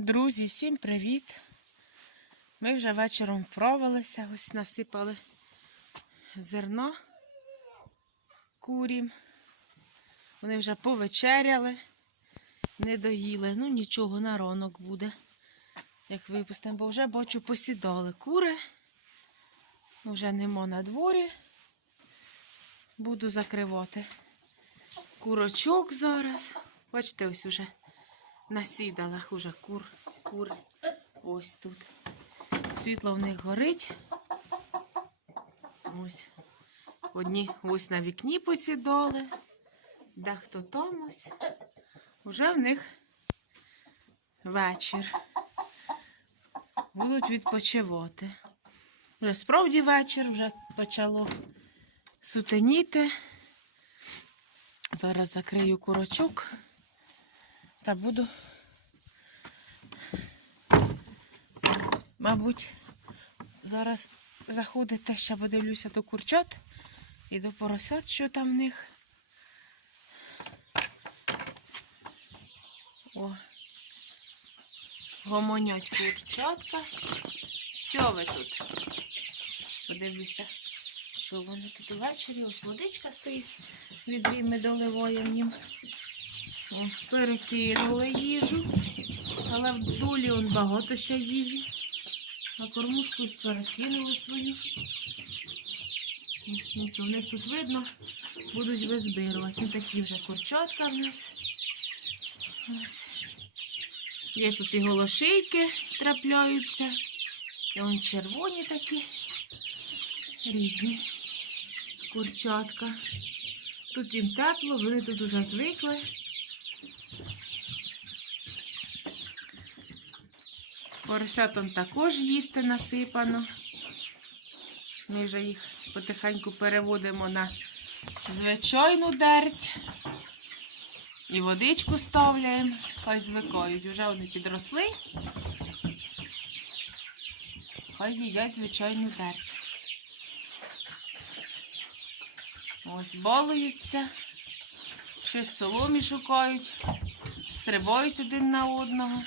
Друзі, всім привіт! Ми вже вечором вправилися, ось насипали зерно курім. Вони вже повечеряли, не доїли. Ну нічого, на ранок буде, як випустимо, бо вже бачу, посідали кури. Вже нема на дворі. Буду закривати курочок зараз. Бачите, ось уже на сідалах уже кур, кури. Ось тут. Світло в них горить. Ось. Одні ось на вікні посідали. Дехто там ось. Уже в них вечір. Будуть відпочивати. Вже справді вечір, вже почало сутеніти. Зараз закрию курочок та буду, мабуть, зараз заходити, ще подивлюся до курчат і до поросят, що там в них. О, гомонять курчатка. Що ви тут? Подивлюся, що вони тут увечері. Ось водичка стоїть, відрі ми доливаємо їм. О, перекинули їжу, але в долі он багато ще їжі. А кормушку перекинули свою. Нічого, в них тут видно, будуть визбирувати. Ну такі вже курчатка в нас. Ось. Є тут і голошийки трапляються. І вон червоні такі різні курчатка. Тут їм тепло, вони тут уже звикли. Поросятам також їсти насипано. Ми вже їх потихеньку переводимо на звичайну дерть. І водичку ставляємо, хай звикають. Вже вони підросли. Хай їдять звичайну дерть. Ось балуються, щось соломі шукають, стрибають один на одного,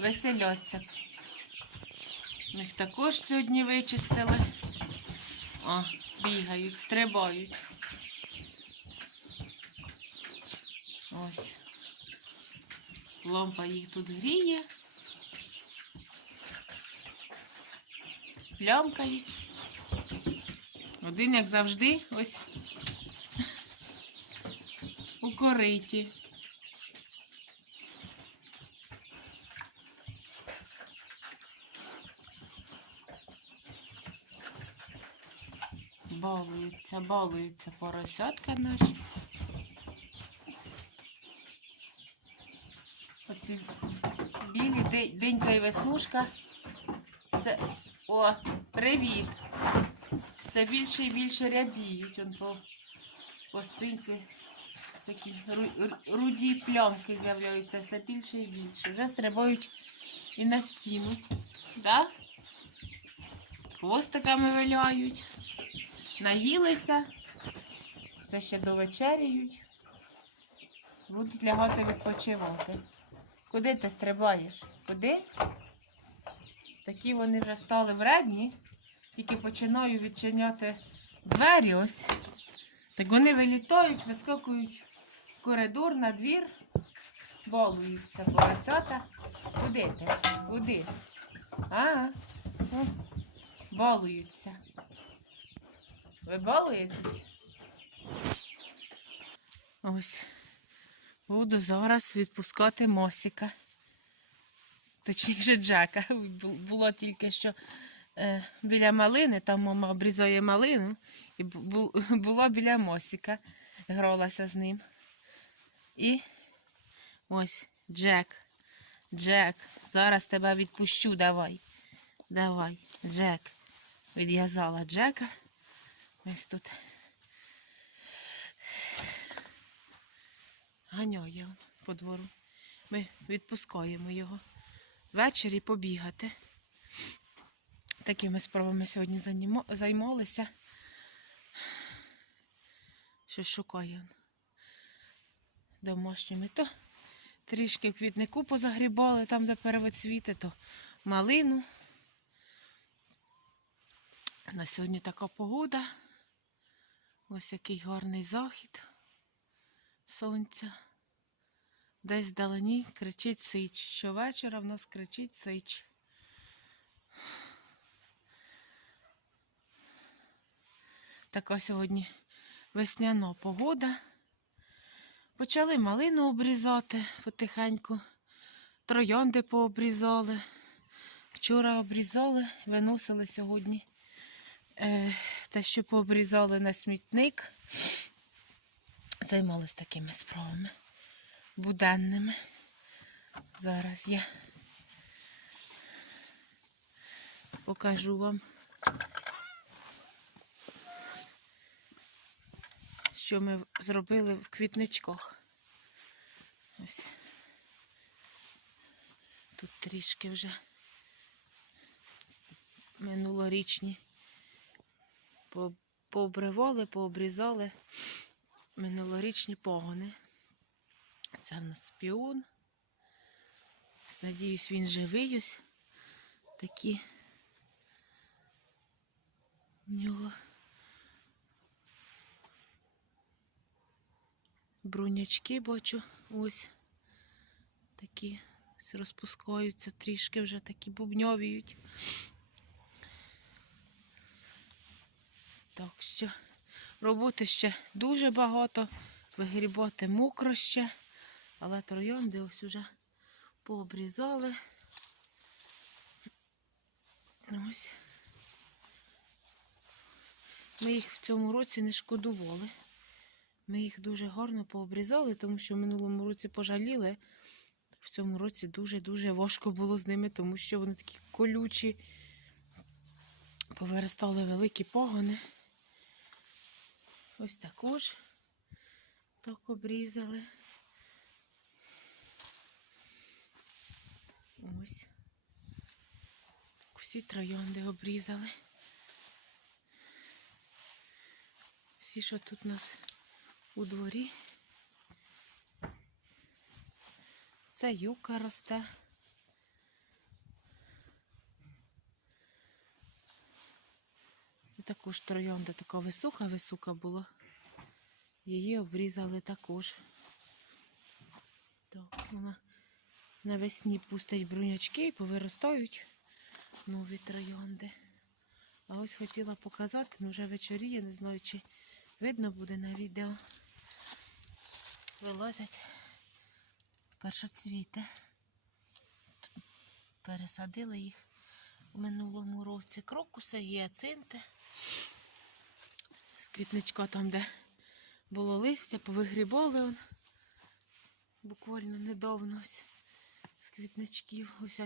веселяться. Їх також сьогодні вичистили. О, бігають, стрибають. Ось. Лампа їх тут гріє. Плямкають. Один, як завжди, ось у кориті. Балується, балується поросятка наші. Оці білі денька і веснушка. Це... О, привіт! Все більше і більше рябіють. Он по, по спинці такі ру- ру- руді плямки з'являються все більше і більше. Вже стрибають і на стіну. Да? Хвостиками виляють. Наїлися. Це ще довечеряють. Будуть лягати відпочивати. Куди ти стрибаєш? Куди? Такі вони вже стали вредні. Тільки починаю відчиняти двері ось. Так вони вилітають, вискакують в коридор на двір, балуються поросята. Куди ти? Куди? А, балуються. Ви балуєтесь? Ось. Буду зараз відпускати Мосіка. Точніше, Джека. Було тільки що е, біля малини, там мама обрізає малину, і бу- бу- було біля Мосіка. Гралася з ним. І ось Джек. Джек. Зараз тебе відпущу. Давай. Давай, Джек. Відв'язала Джека. Ось тут. Ганяє по двору. Ми відпускаємо його ввечері побігати. Такими справами сьогодні займалися. Що шукає домашніми. То Трішки в квітнику позагрібали, там, де первоцвіти, то малину. На сьогодні така погода. Ось який гарний захід сонця. Десь вдалині кричить сич. Щовечора в нас кричить сич. Така сьогодні весняна погода. Почали малину обрізати потихеньку. Троянди пообрізали. Вчора обрізали, виносили сьогодні. Е, те, що пообрізали на смітник. Займалися такими справами буденними. Зараз я покажу вам, що ми зробили в квітничках. Ось. Тут трішки вже минулорічні пообривали, пообрізали минулорічні погони. Це в нас піон. Надіюсь, він живий ось. Такі в нього брунячки бачу. Ось такі розпускаються трішки вже такі бубньовіють. Так що роботи ще дуже багато. Вигрібати мокро ще. Але троянди ось уже пообрізали. Ми їх в цьому році не шкодували. Ми їх дуже гарно пообрізали, тому що в минулому році пожаліли. В цьому році дуже-дуже важко було з ними, тому що вони такі колючі, повиростали великі погони. Ось також так обрізали. Ось. Всі троянди обрізали. Всі, що тут у нас у дворі. Це юка росте. Це також троянда така висока, висока була. Її обрізали також. Так, вона навесні пустить брунячки і повиростають нові троянди. А ось хотіла показати, ну вже вечоріє, не знаю, чи видно буде на відео. Вилазять першоцвіти. Пересадили їх у минулому році. Крокуси, гіацинти. З квітничка там, де було листя, повигрібали он. Буквально недавно з квітничків. Ось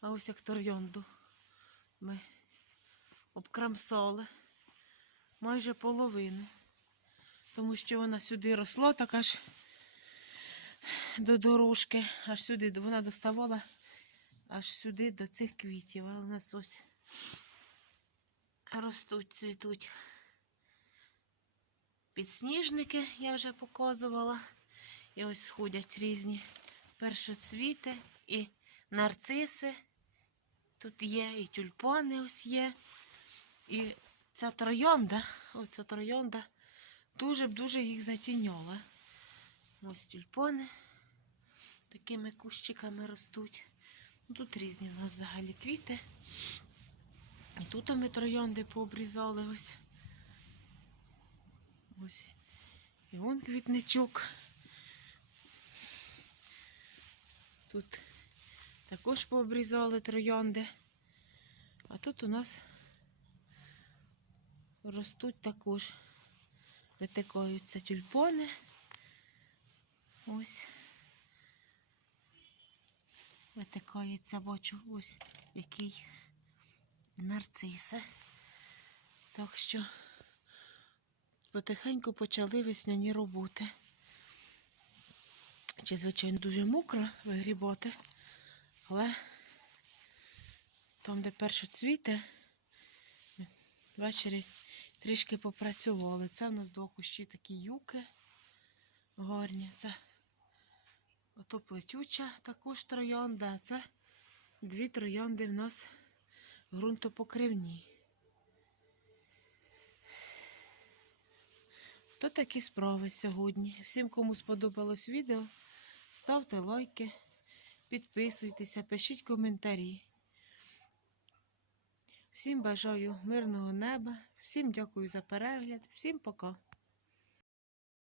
а ось як троянду ми обкрамсали майже половину. Тому що вона сюди росла, так аж до дорожки, аж сюди вона доставала аж сюди до цих квітів. А у нас ось ростуть, цвітуть. Підсніжники я вже показувала. І ось сходять різні першоцвіти і нарциси. Тут є, і тюльпани ось є. І ця троянда, ось ця троянда, дуже б дуже їх затіняла. Ось тюльпани такими кущиками ростуть. Ну, Тут різні в нас взагалі квіти. І тут ми троянди пообрізали ось. Ось. І вон квітничок. Тут також пообрізали троянди. А тут у нас ростуть також, витикаються тюльпани. Ось. Витикається, бачу, ось який нарциси. Так що потихеньку почали весняні роботи. Чи, звичайно, дуже мокро вигрібати, але там, де перші цвіти, ввечері трішки попрацювали. Це в нас два кущі такі юки гарні. Це Ото плетюча також троянда, це дві троянди в нас ґрунтопокривні. То такі справи сьогодні. Всім, кому сподобалось відео, ставте лайки, підписуйтеся, пишіть коментарі. Всім бажаю мирного неба, всім дякую за перегляд, всім пока.